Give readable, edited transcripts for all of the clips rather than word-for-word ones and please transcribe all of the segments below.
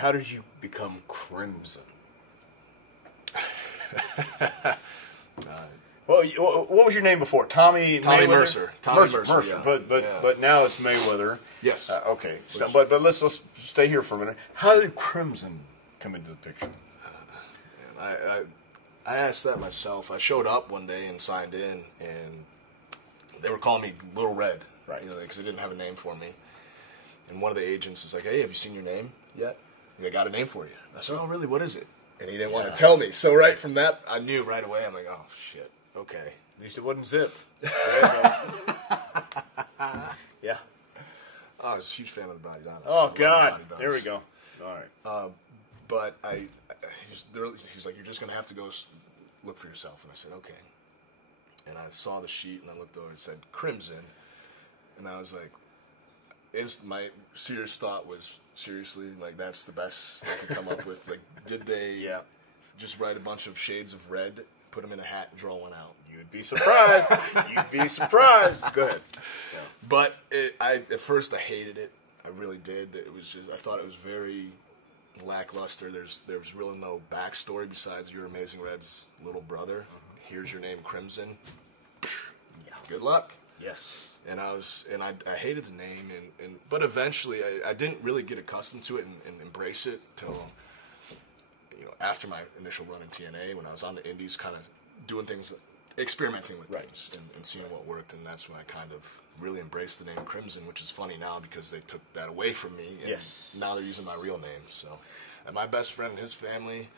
how did you become Crimson? Well, what was your name before? Tommy Mercer. Tommy Mercer. Yeah. But now it's Mayweather. Yes. Okay. So, but let's stay here for a minute. How did Crimson come into the picture? I asked that myself. I showed up one day and signed in, and they were calling me Little Red, right? You know, because they didn't have a name for me. And one of the agents was like, "Hey, have you seen your name yet? They got a name for you." I said, "Oh, really? What is it?" And he didn't want to tell me. So right from that, I knew right away. I'm like, "Oh shit, okay." At least it wasn't Zip. Yeah. Oh, I was a huge fan of the Body Donuts. Oh God, there we go. All right. But he's like, "You're just gonna have to go look for yourself." And I said, "Okay." And I saw the sheet and I looked over. It said Crimson, and I was like, my serious thought was, seriously, like that's the best they could come up with. Like, did they just write a bunch of shades of red, put them in a hat, and draw one out? You'd be surprised. You'd be surprised. Go ahead. Yeah. But at first I hated it. I really did. It was just, I thought it was very lackluster. There was really no backstory besides you're Amazing Red's little brother. Here's your name, Crimson. Yeah. Good luck. Yes. And I hated the name, but eventually I didn't really get accustomed to it and embrace it till, you know, after my initial run in TNA, when I was on the indies, kind of doing things, experimenting with things and seeing what worked, and that's when I kind of really embraced the name Crimson, which is funny now because they took that away from me, and now they're using my real name. So, and my best friend and his family,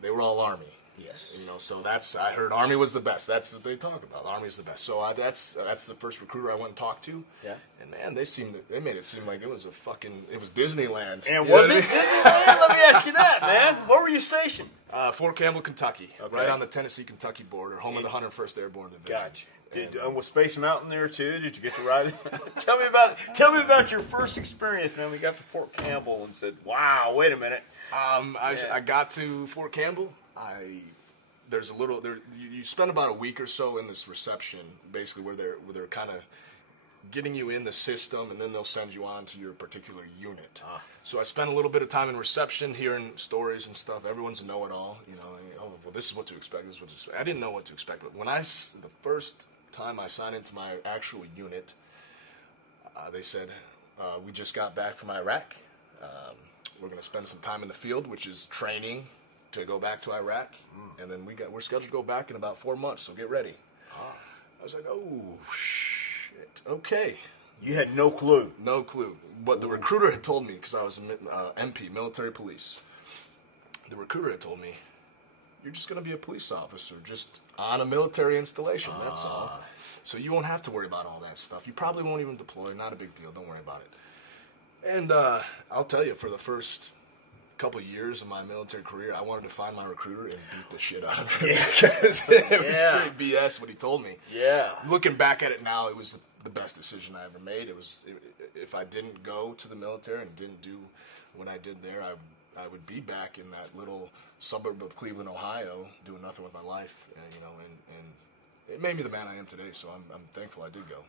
they were all Army. Yes. You know, so I heard Army was the best. That's what they talk about. Army is the best. So that's the first recruiter I went and talked to. Yeah. And man, they made it seem like it was Disneyland. And was it Disneyland? Let me ask you that, man. Where were you stationed? Fort Campbell, Kentucky, right on the Tennessee-Kentucky border, home of the 101st Airborne Division. Gotcha. Was Space Mountain there too? Did you get to ride? Tell me about your first experience, man. We got to Fort Campbell and said, "Wow, wait a minute." I got to Fort Campbell. You spend about a week or so in this reception, basically where they're kind of getting you in the system, and then they'll send you on to your particular unit. So I spent a little bit of time in reception, hearing stories and stuff. Everyone's a know-it-all, you know. Oh, well, this is what to expect. This is what to expect. I didn't know what to expect, but the first time I signed into my actual unit, they said, "We just got back from Iraq. We're going to spend some time in the field, which is training to go back to Iraq, and then we're scheduled to go back in about 4 months, so get ready." I was like, "Oh, shit, okay." You had no clue? No clue. But the recruiter had told me, because I was MP, military police, the recruiter had told me, "You're just going to be a police officer, just on a military installation, that's all. So you won't have to worry about all that stuff. You probably won't even deploy, not a big deal, don't worry about it." And I'll tell you, for the first couple of years of my military career, I wanted to find my recruiter and beat the shit out of him. Because it was straight BS what he told me. Yeah. Looking back at it now, it was the best decision I ever made. If I didn't go to the military and didn't do what I did there, I would be back in that little suburb of Cleveland, Ohio, doing nothing with my life, and it made me the man I am today. So I'm thankful I did go.